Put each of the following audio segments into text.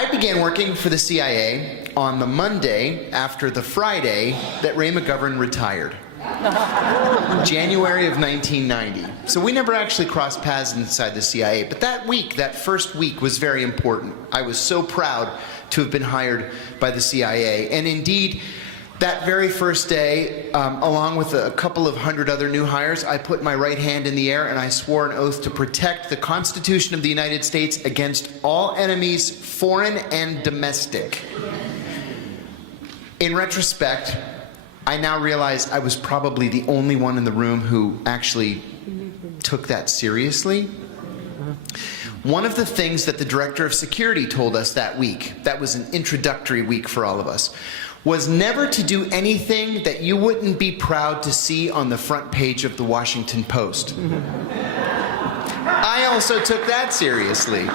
I began working for the CIA on the Monday after the Friday that Ray McGovern retired. January of 1990. So we never actually crossed paths inside the CIA, but that week, that first week, was very important. I was so proud to have been hired by the CIA, and indeed, that very first day, along with a couple of hundred other new hires, I put my right hand in the air and I swore an oath to protect the Constitution of the United States against all enemies, foreign and domestic. In retrospect, I now realize I was probably the only one in the room who actually took that seriously. One of the things that the director of security told us that week, that was an introductory week for all of us, was never to do anything that you wouldn't be proud to see on the front page of the Washington Post. I also took that seriously.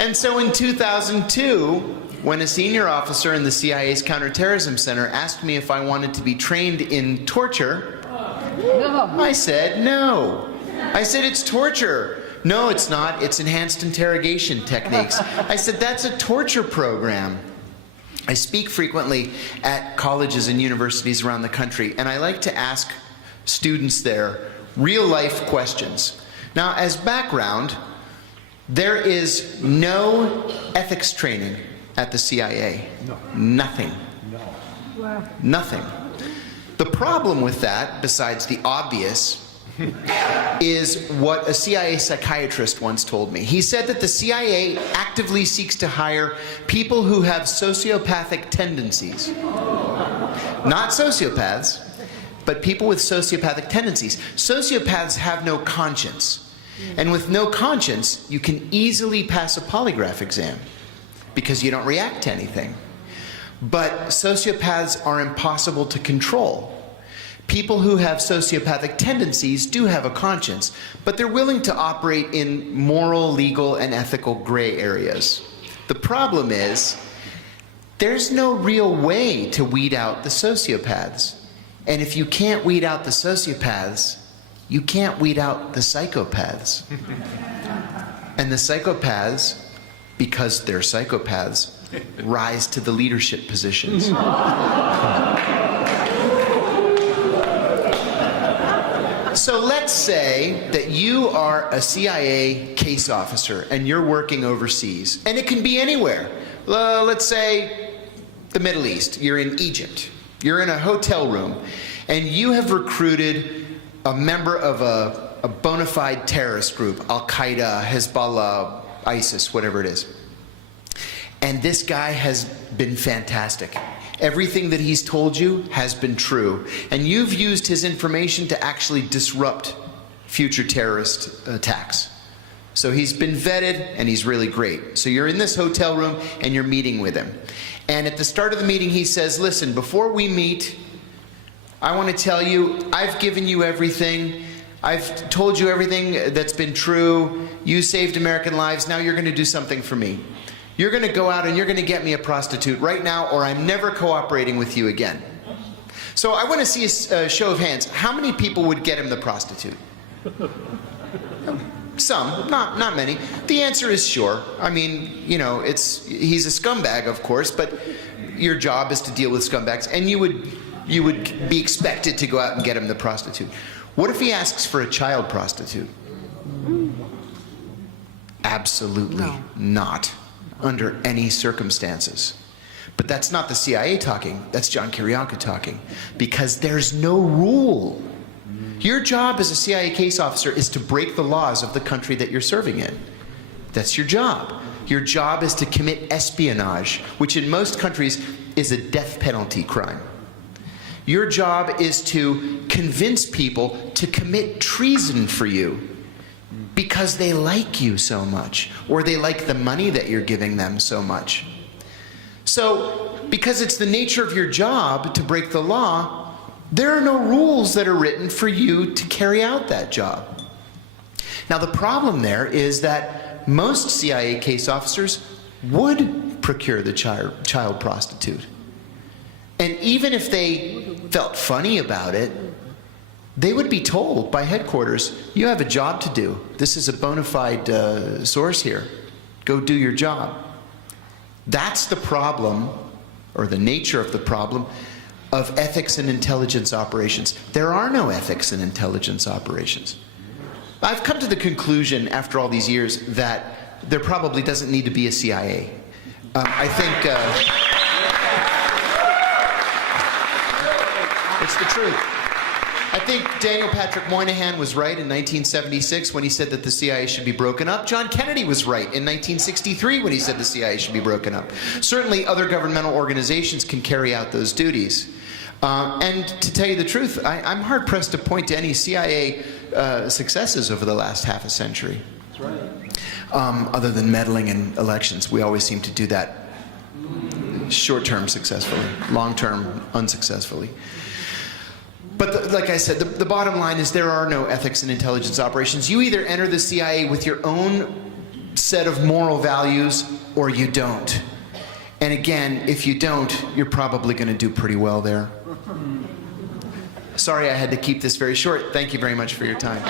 And so in 2002, when a senior officer in the CIA's Counterterrorism Center asked me if I wanted to be trained in torture, I said no. I said, it's torture. No, it's not. It's enhanced interrogation techniques. I said, that's a torture program. I speak frequently at colleges and universities around the country, and I like to ask students there real-life questions. Now, as background, there is no ethics training at the CIA. No. Nothing. No. Wow. Nothing. The problem with that, besides the obvious, is what a CIA psychiatrist once told me. He said that the CIA actively seeks to hire people who have sociopathic tendencies. Not sociopaths, but people with sociopathic tendencies. Sociopaths have no conscience. And with no conscience, you can easily pass a polygraph exam because you don't react to anything. But sociopaths are impossible to control. People who have sociopathic tendencies do have a conscience, but they're willing to operate in moral, legal, and ethical gray areas. The problem is, there's no real way to weed out the sociopaths. And if you can't weed out the sociopaths, you can't weed out the psychopaths. And the psychopaths, because they're psychopaths, rise to the leadership positions. So let's say that you are a CIA case officer and you're working overseas, and it can be anywhere. Let's say the Middle East. You're in Egypt. You're in a hotel room, and you have recruited a member of a bona fide terrorist group, Al-Qaeda, Hezbollah, ISIS, whatever it is. And this guy has been fantastic. Everything that he's told you has been true. And you've used his information to actually disrupt future terrorist attacks. So he's been vetted, and he's really great. So you're in this hotel room, and you're meeting with him. And at the start of the meeting, he says, listen, before we meet, I want to tell you, I've given you everything. I've told you everything that's been true. You saved American lives. Now you're going to do something for me. You're going to go out and you're going to get me a prostitute right now, or I'm never cooperating with you again. So I want to see a show of hands. How many people would get him the prostitute? Some, not many. The answer is sure. I mean, you know, he's a scumbag, of course, but your job is to deal with scumbags, and you would be expected to go out and get him the prostitute. What if he asks for a child prostitute? Absolutely not. Under any circumstances. But that's not the CIA talking, that's John Kiriakou talking. Because there's no rule. Your job as a CIA case officer is to break the laws of the country that you're serving in. That's your job. Your job is to commit espionage, which in most countries is a death penalty crime. Your job is to convince people to commit treason for you, because they like you so much, or they like the money that you're giving them so much. So, because it's the nature of your job to break the law, there are no rules that are written for you to carry out that job. Now, the problem there is that most CIA case officers would procure the child prostitute. And even if they felt funny about it, they would be told by headquarters, you have a job to do. This is a bona fide source here. Go do your job. That's the problem, or the nature of the problem, of ethics in intelligence operations. There are no ethics in intelligence operations. I've come to the conclusion after all these years that there probably doesn't need to be a CIA. I think it's the truth. I think Daniel Patrick Moynihan was right in 1976 when he said that the CIA should be broken up. John Kennedy was right in 1963 when he said the CIA should be broken up. Certainly other governmental organizations can carry out those duties. And to tell you the truth, I'm hard-pressed to point to any CIA successes over the last half a century. That's right. Other than meddling in elections. We always seem to do that short-term successfully, long-term unsuccessfully. But like I said, the bottom line is there are no ethics in intelligence operations. You either enter the CIA with your own set of moral values or you don't. And again, if you don't, you're probably going to do pretty well there. Sorry I had to keep this very short. Thank you very much for your time.